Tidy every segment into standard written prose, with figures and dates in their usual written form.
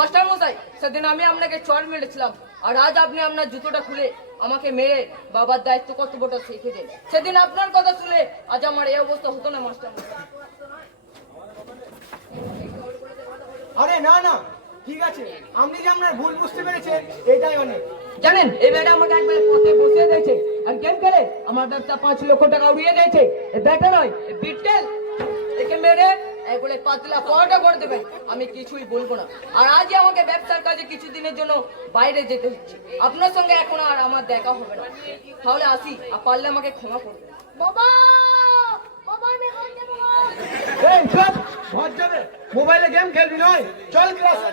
Master মশাই, সেদিন আমি আপনাকে চড় মেরেছিলাম, আর আজ আপনি আপনার জুতোটা খুলে আমাকে মেরে বাবার দায়িত্ব কর্তব্যটা শিখে দেন। সেদিন আপনার কথা শুনে আজ আমার এই অবস্থা হতো না মাস্টার মশাই। আরে না না, ঠিক আছে, আপনি যে আপনার ভুল বুঝতে পেরেছেন এটাই অনেক। জানেন, এই ব্যাটা আমাকে একবার পথে বসিয়ে দিয়েছে আর গেম খেলে আমার ব্যবসা 5 লক্ষ টাকা উড়িয়ে দিয়েছে। এই ব্যাটা নয়, এই বিটকেল, একে মেরে এগুলো পাতলা পরোটা করে দেবেন, আমি কিছুই বলবো না। আর আজই আমাকে ব্যবসার কাজে কিছুদিনের জন্য বাইরে যেতে হচ্ছে। আপনার সঙ্গে এখন আর আমার দেখা হবে না, তাহলে আসি, আর পারলে আমাকে ক্ষমা করবেন। বাবা বাবা আমি ঘর যাবো। এই চল, ঘর যাবে, মোবাইলে গেম খেলবি নয়, চল ক্লাসে।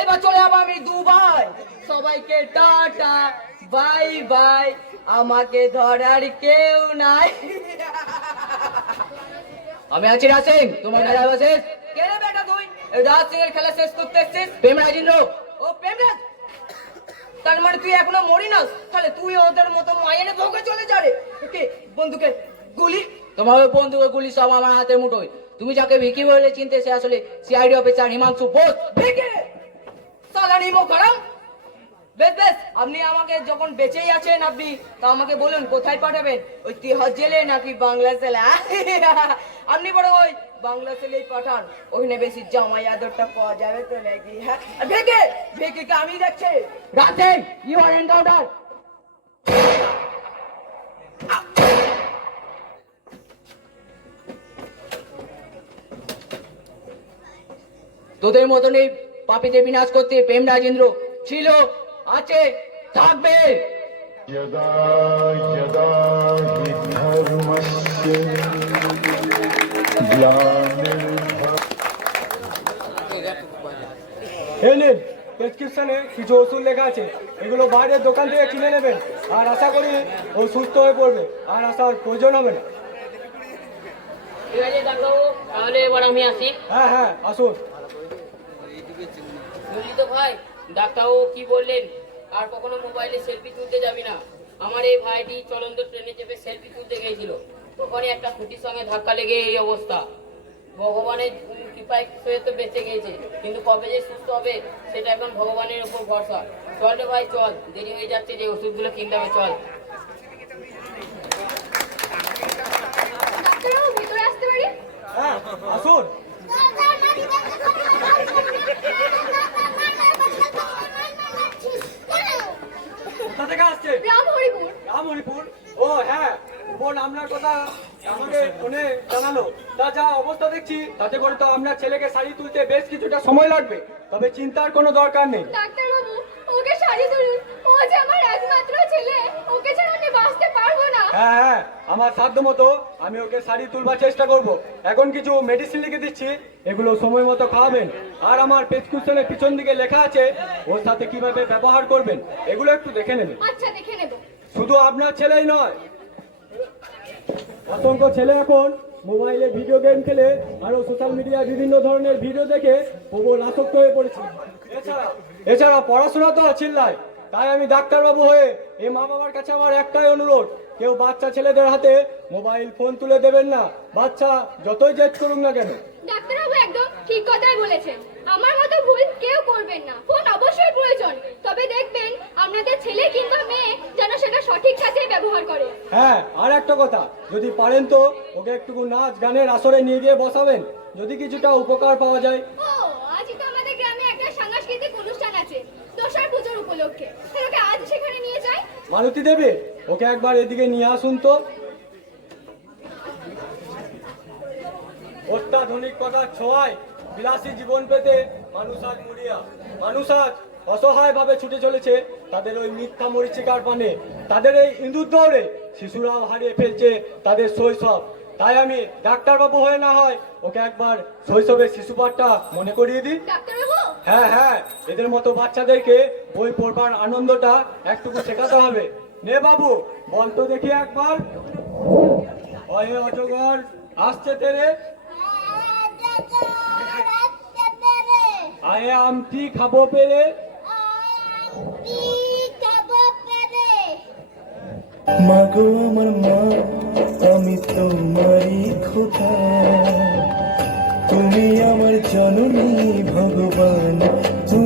এবার চলে যাবো আমি দুবাই। সবাইকে টাটা বাই বাই, আমাকে ধরার কেউ নাই। আমি আছি রাসিং, তোমার খেলা শেষ। কে রে বেটা তুই? রাসিং এর খেলা শেষ করতে এসেছিস? প্রেমরাজ ইন্দ্র। ও প্রেমরাজ, তার মানে তুই এখনো মরি না? তাহলে তুই ওদের মতো মায়ের ভোগে চলে যা রে। ওকে, বন্ধুকে গুলি। তোমার বন্ধুকে গুলি সব আমার হাতে মুঠোয়। তুমি যাকে ভিকি বলে চিনতে, সে আসলে সিআইডি অফিসার হিমাংশু বোস। ভিকি সালা নিমো খারাম। বেশ বেশ, আপনি আমাকে যখন বেঁচেই আছেন, আপনি তা আমাকে বলুন কোথায় পাঠাবেন, ওই তিহার জেলে নাকি বাংলা জেলে? আপনি বড় ওই বাংলা জেলেই পাঠান, ওখানে বেশি জামাই আদরটা পাওয়া যাবে তো নাকি? হ্যাঁ, ভেকে ভেকে আমি দেখছি রাতে ইউ আর এনকাউন্টার। তোদের মতন এই পাপীতে বিনাশ করতে প্রেম রাজেন্দ্র ছিল, আছে, থাকবে। यदा यदा हि धर्मस्य এই নিন, প্রেসক্রিপশনে কিছু ওষুধ লেখা আছে, এগুলো বাইরের দোকান থেকে কিনে নেবেন, আর আশা করি ও সুস্থ হয়ে পড়বে, আর আসার প্রয়োজন হবে না। ঠিক আছে ডাক্তারবাবু, তাহলে এবার আমি আসি। হ্যাঁ হ্যাঁ, আসুন। বুঝলি তো ভাই, ডাক্তারবাবু কি বললেন, আর কখনো মোবাইলে সেলফি তুলতে যাবি না। আমার এই ভাইটি চলন্ত ট্রেনে চেপে সেলফি তুলতে গিয়েছিল, ওখানে একটা খুঁটির সঙ্গে ধাক্কা লেগে এই অবস্থা। ভগবানের কৃপায় সে তো বেঁচে গিয়েছে, কিন্তু কবে যে সুস্থ হবে সেটা এখন ভগবানের উপর ভরসা। চল রে ভাই চল, দেরি হয়ে যাচ্ছে, যে ওষুধগুলো কিনতে হবে, চল। ডাক্তারবাবু ভিতরে আসতে পারি? হ্যাঁ আসুন। কোথা থেকে আসছে? রামহরিপুর। রামহরিপুর? ও হ্যাঁ, বোন আপনার কথা আমাকে ফোনে জানালো। তা যা অবস্থা দেখছি তাতে করে তো আপনার ছেলেকে শাড়ি তুলতে বেশ কিছুটা সময় লাগবে, তবে চিন্তার কোনো দরকার নেই। ডাক্তারবাবু ওকে শাড়ি তুলুন, ও যে আমার একমাত্র ছেলে, ওকে ছাড়া আমি বাঁচতে পারবো না। হ্যাঁ হ্যাঁ, আমার সাধ্য মতো আমি ওকে শাড়ি তুলবার চেষ্টা করব। এখন কিছু মেডিসিন লিখে দিচ্ছি, এগুলো সময় মতো খাওয়াবেন, আর আমার প্রেসক্রিপশনের পিছন দিকে লেখা আছে ওর সাথে কিভাবে ব্যবহার করবেন, এগুলো একটু দেখে নেবেন। আচ্ছা দেখে নেব। শুধু আপনার ছেলেই নয়, অসংখ্য ছেলে এখন মোবাইলে ভিডিও গেম খেলে আরো সোশ্যাল মিডিয়ায় বিভিন্ন ধরনের ভিডিও দেখে প্রবল আসক্ত হয়ে পড়েছে। এছাড়া পড়াশোনা তো চিল্লায়। তাই আমি ডাক্তারবাবু হয়ে এই মা বাবার কাছে আমার একটাই অনুরোধ, কেউ বাচ্চা ছেলেদের হাতে মোবাইল ফোন তুলে দেবেন না, বাচ্চা যতই জেদ করুক না কেন। ডাক্তারবাবু একদম ঠিক কথাই বলেছেন, আমার মতো ভুল কেউ করবেন না। ফোন অবশ্যই প্রয়োজন, তবে দেখবেন আপনাদের ছেলে কিংবা মেয়ে যেন সেটা সঠিক কাজে ব্যবহার করে। হ্যাঁ, আর একটা কথা, যদি পারেন তো ওকে একটু নাচ গানের আসরে নিয়ে গিয়ে বসাবেন, যদি কিছুটা উপকার পাওয়া যায়। ও আজই তো আমাদের গ্রামে একটা সাংস্কৃতিক অনুষ্ঠান আছে দশার পুজোর উপলক্ষে, ওকে আজ সেখানে নিয়ে যাই। মালতী দেবী, ওকে একবার এদিকে নিয়ে আসুন তো। অত্যাধুনিক কথার ছোঁয়ায় বিলাসী জীবন পেতে মানুষ আজ মরিয়া, মানুষ আজ অসহায় ভাবে ছুটে চলেছে তাদের ওই মিথ্যা মরিচিকার পানে। তাদের এই ইঁদুর দৌড়ে শিশুরাও হারিয়ে ফেলছে তাদের শৈশব। তাই আমি ডাক্তারবাবু হয়ে না হয় ওকে একবার শৈশবের শিশুপাঠটা মনে করিয়ে দিই। ডাক্তারবাবু হ্যাঁ হ্যাঁ, এদের মতো বাচ্চাদেরকে বই পড়বার আনন্দটা একটুকু শেখাতে হবে। নে বাবু, বল তো দেখি একবার। অয়ে অজগর আসছে তেরে, আয়ে আমটি খাবো পেরে, মাগো আমার মা, আমি তোমারই খোকা, তুমি আমার জননী ভগবান, তুমি